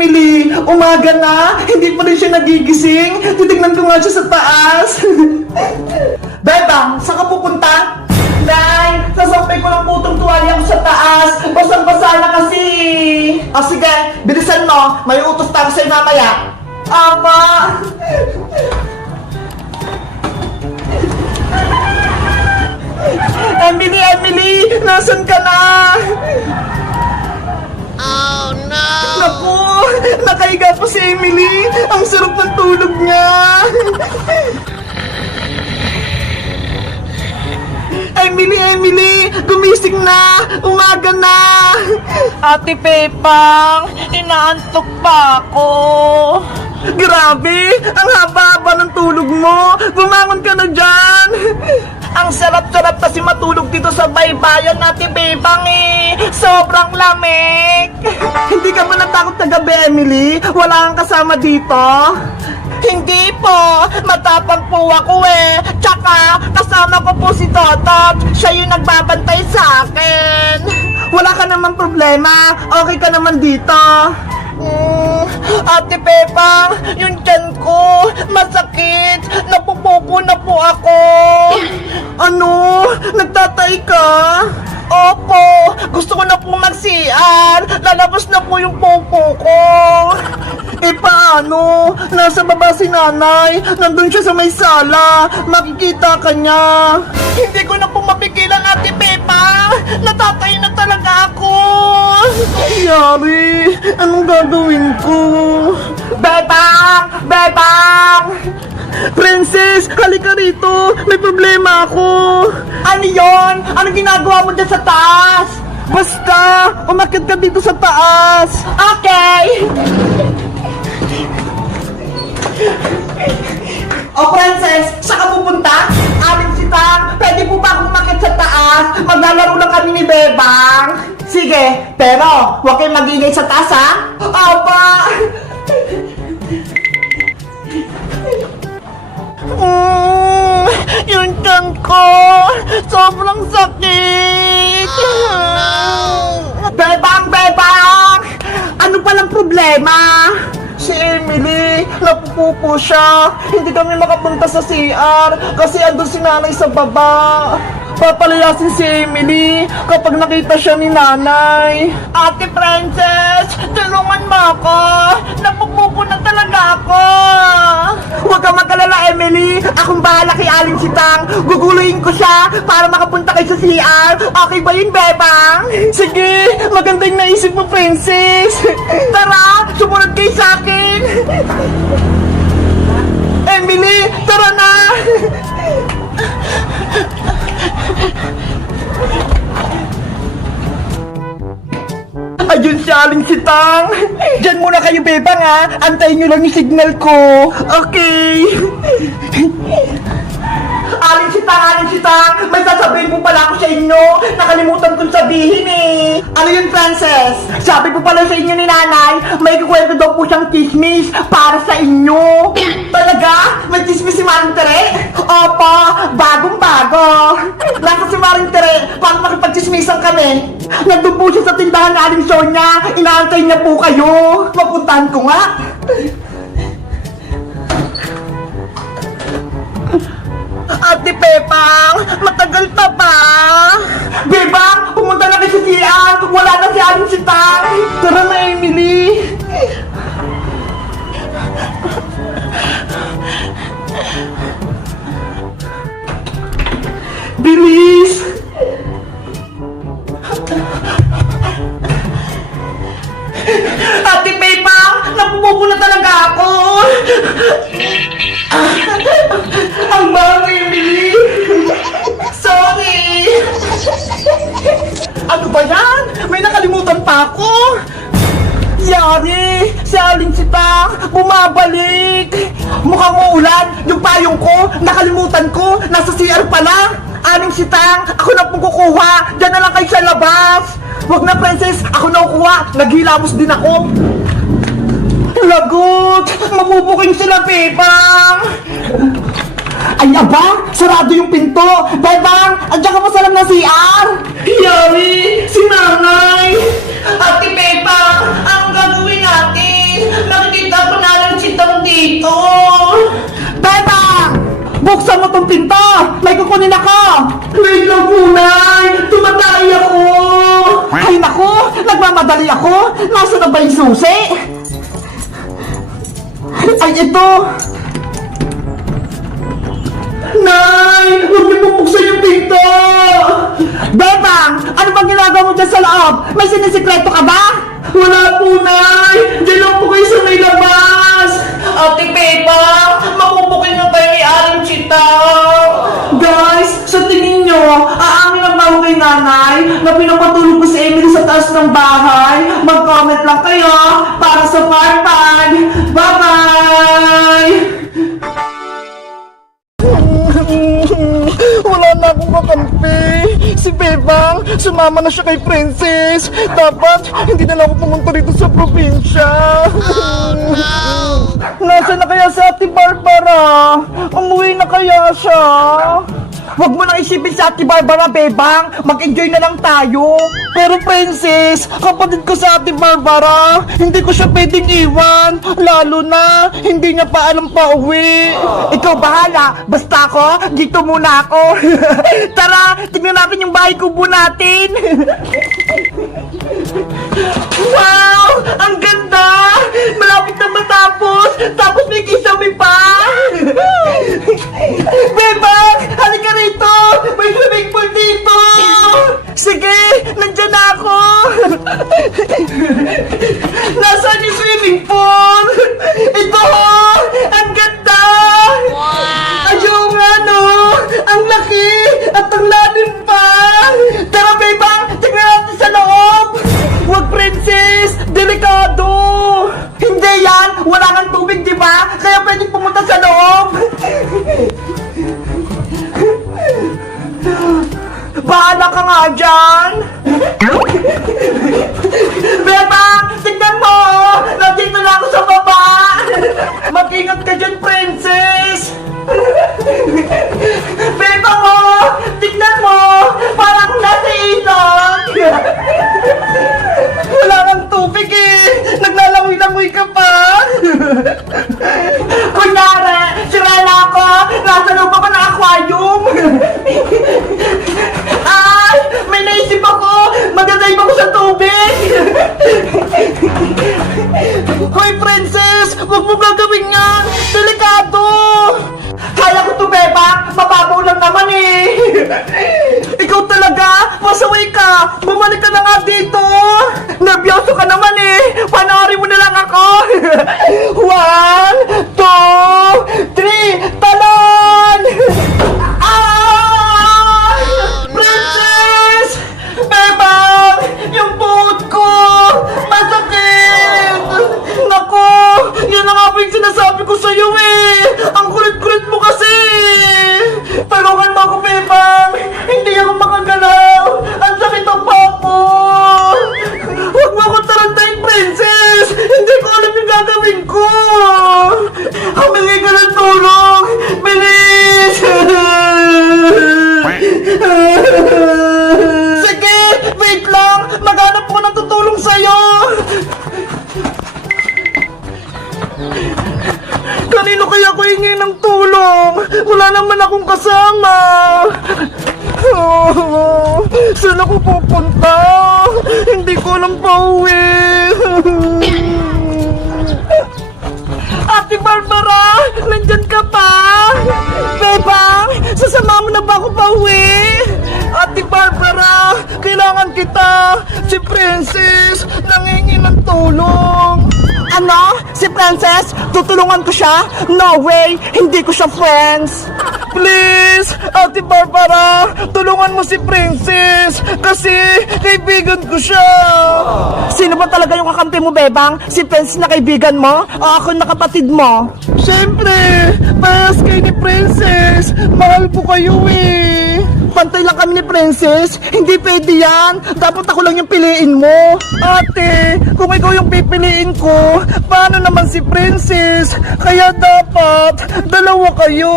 Emily, umaga na. Hindi pa rin siya nagigising. Titignan ko nga siya sa taas. Bebang, saan ka pupunta? Nay, sasampay ko ng putong tuwalya ko sa taas. Basang-basa na kasi. O sige, bilisan mo. May utos tayo sa'yo mamaya. Ama! Emily! Nasaan ka na? Oh no! Naku! Nakahiga po si Emily! Ang sarap ng tulog niya! Emily! Gumising na! Umaga na! Ate Pepang, inaantok pa ako. Grabe! Ang haba-haba ng tulog mo! Bumangon ka na dyan! Ang sarap-sarap kasi matulog dito sa baybayan natin, Bebang eh! Sobrang lamig! Hindi ka ba natakot na gabi, Emily? Wala kang kasama dito? Hindi po! Matapang po ako eh! Tsaka, kasama ko po si Totot! Siya yung nagbabantay sa akin! Wala ka naman problema! Okay ka naman dito! Ate Pepang, yung tiyan ko, masakit! Napupupo na po ako! Ano? Nagtatay ka? Opo! Gusto ko na po mag-CR! Lalabas na po yung popo ko! Eh paano? Nasa baba si nanay. Nandun siya sa may sala. Makikita ka niya. Hindi ko na po mapigilan, Ate Pepa. Natatay na talaga ako. Yari, anong gagawin ko? Bebang! Princess, halika rito. May problema ako. Ano yon? Anong ginagawa mo dyan sa taas? Basta, umakyat ka dito sa taas. Okay. O Princess, saan ka pupunta? Aling Sitang, pwede po ba akong umakyat sa taas? Maglalaro lang kami ni Bebang. Sige, pero huwag kayong mag-ingay sa taas, ha? Opa! Yung tiyan ko, sobrang sakit. Bebang! Ano palang problema? Si Emily, napupupo siya. Hindi kami makapunta sa CR kasi andun si nanay sa baba. Papalayasin si Emily kapag nakita siya ni nanay. Ate Princess, tulungan mo ako. Napupupo na talaga ako. Huwag ka mag-alala, Emily. Akong bahala kay Aling Sitang. Guguluhin ko siya para makapunta kayo sa CR. Okay ba yun, Bebang? Sige, maganda yung naisip mo, Princess. Tara, sumunod kayo sa akin. Emily, tara na. Ayun si Aling Sitang. Diyan muna kayo, Bebang, ha. Antayin nyo lang yung signal ko. Okay. Aling Sitang, may sasabihin po pala ako sa inyo. Nakalimutan kong sabihin eh. Ano yun, Princess? Sabi po pala sa inyo ni nanay, may kukwento daw po siyang chismis para sa inyo. Talaga? May chismis si Maring Tere? Opo, bagong-bago. Nasa si Maring Tere, paano makipag-chismisan kami? Nandun po siya sa tindahan ng Aling Sonia. Inaantay niya po kayo. Mapuntahan ko nga. Ate Pepang, matagal pa ba? Bebang, pumunta na kayo sa CR. Wala na si Aling Sitang. Tara na, Emily. Bilis! Ate Pepang, napupupo na talaga ako. Ang bago, Emily! Sorry! Ano ba yan? May nakalimutan pa ako! Yari! Si Aling Sitang! Bumabalik! Mukhang uulan! Yung payong ko! Nakalimutan ko! Nasa CR pala! Aling Sitang! Ako na pong kukuha! Diyan na lang kayo sa labas! Huwag na, Princess! Ako na kukuha! Naghilamos din ako! Lagot! Mabubuking sila, Bebang! Ay, aba! Sarado yung pinto! Bebang! Andiyan ka pa sa loob ng CR! Yari! Si nanay! Ate Bebang! Anong gagawin natin? nagmamadali ako. Nasa na ba yung susi? Ay, ito. Nay! Huwag niyo bubuksan yung pinto! Bebang! Ano bang ginagawa mo dyan sa loob? May sinisikreto ka ba? Wala po, Nay! Diyan lang po kayo sa may labas! Ate Bebang! Makubukin na tayo ni Aling Chita! Guys, sa tingin nyo, aamin ang bago kay nanay na pinapatulog ko si Emily sa taas ng bahay? Mag-comment lang kayo para sa part 5! Bye-bye! Wala na akong kakampi. Si Bebang, sumama na siya kay Princess. Dapat, hindi na lang ako pumunta rito sa probinsya. Nasaan na kaya si Ate Barbara? Umuwi na kaya siya? Huwag mo nang isipin si Ate Barbara, Bebang. Mag-enjoy na lang tayo. Pero Princess, kapatid ko sa Ate Barbara, hindi ko siya pwedeng iwan. Lalo na, hindi niya pa alam pa uwi. Ikaw bahala. Basta ako, dito muna ako. Tara, tignan natin yung bahay kubo natin. Wow! Ang ganda! Malapit na matapos! Tapos may kisame pa! Bebang! Halika rito! May swimming pool dito! Sige! Nandyan na ako! Nasaan yung swimming pool? Ito! Ang ganda! Ayun nga no! Ang laki! At ang lalim pa! Tara Bebang! Tignan natin sa loob! Wag Princess! Delikado! Hindi yan! Wala kang tubig, di ba? Kaya pwedeng pumunta sa loob! Bahala ka nga dyan! Bebang! Tignan mo! Nandito na ako sa baba! Mag-ingat ka dyan, Princess! Bebang oh! Tignan mo! Parang nasa ilog! Wala kang tubig eh! Naglalangoy-langoy ka pa! Kunyari! Sirala ako! Nasa loob ako ng aquarium! Ay! May naisip ako! Magdadive ako sa tubig! Hoy Princess! Huwag mo gagawin yan! Delikado! Kaya ko to, Bebang! Mababaw lang naman eh! Ikaw talaga! Pasaway ka! Bumalik ka na nga dito! Nervyoso ka naman eh! Panoorin mo na lang ako! 1, 2, 3, talon! Ah! Princess! Bebang! Yung buhod ko! Masakit! Naku! Yan na nga po yung sinasabi ko sa'yo eh! Ang kulit-kulit mo kasi! Tulungan mo ako, Bebang! Hindi ako makagalaw! Ang sakit ang pako! Huwag mo ako tarantayin, Princess! Hindi ko alam yung gagawin ko! Humingi ka ng tulong! Bilis! Sige! Wait lang! Maghanap ko ng tutulong sa'yo! Kanino kaya ko hingi ng tulong? Wala naman akong kasama. Oh, saan ako pupunta? Hindi ko alam pa uwi. Ate Barbara, nandyan ka pa? Bebang, sasama mo na ba ako pa uwi? Ate Barbara, kailangan kita. Si Princess, nangingi ng tulong. Ano? Si Princess? Tutulungan ko siya? No way! Hindi ko siya friends! Please! Ate Barbara! Tulungan mo si Princess! Kasi kaibigan ko siya! Sino ba talaga yung kakampi mo, Bebang? Si Princess na kaibigan mo? O ako na kapatid mo? Siyempre! Parehas kayo ni Princess! Mahal ko kayo eh! Pantay lang kami ni Princess! Hindi pwede yan! Dapat ako lang yung piliin mo! Ate! Kung ikaw yung pipiliin ko, paano naman si Princess? Kaya dapat, dalawa kayo.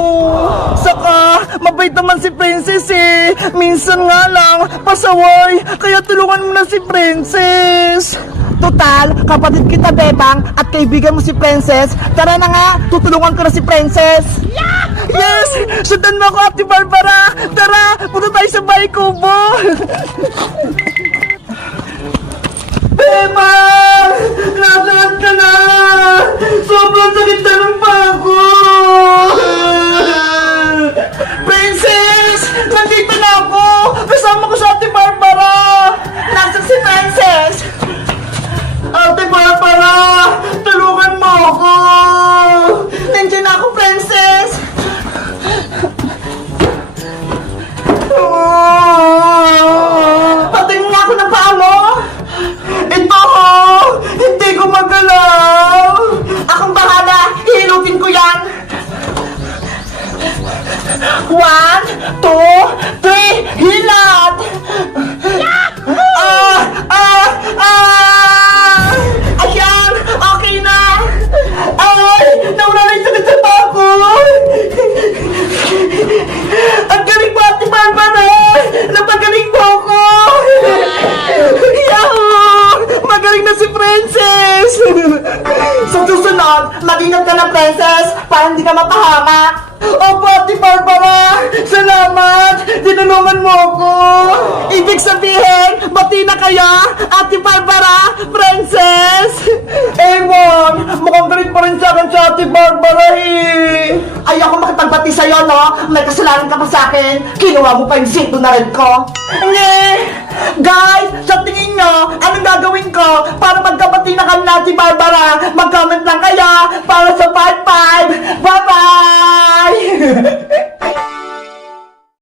Saka, mabait naman si Princess eh. Minsan nga lang, pasaway. Kaya tulungan mo na si Princess. Total, kapatid kita, Bebang, at kaibigan mo si Princess. Tara na nga, tutulungan ko na si Princess. Yes! Sundan mo ako, Ate Barbara. Tara, punta tayo sa bahay kubo. Emma! Nasaan ka na? Sobrang sakit na ng bago! Princess! Nandito na ako! Kasama ko si Ate Barbara! Nasaan si Princess? Ate Barbara! Tulungan mo ako! Nandiyan ako, Princess! Patingin nga ako ng paa mo! Ito! Hindi ko magalaw! Akong bahala! Hihilutin ko yan! 1, 2, 3, hilat! Ayan! Okay na! Ay! Nawala na yung sakit sa paa ko! Ang galing mo, Ate Barbara! Napagaling mo ako! Yahoo! Magaling na si Princess! Sa susunod, mag-ingat ka na, Princess, para hindi ka mapahamak. Opo, Ate Barbara! Salamat! Tinulungan mo ako! Ibig sabihin, bati na kaya, Ate Barbara, Princess! Emon, mukhang galit pa rin sa akin sa Ate Barbara eh! Ayoko makipagbati sa'yo, no? May kasalanan ka pa sa akin. Kinuha mo pa yung sito na red ko. Nye! Guys, sa tingin nyo, anong gagawin ko para magkabati na kami na Ate Barbara? Mag-comment lang kaya para sa part 5. Bye-bye!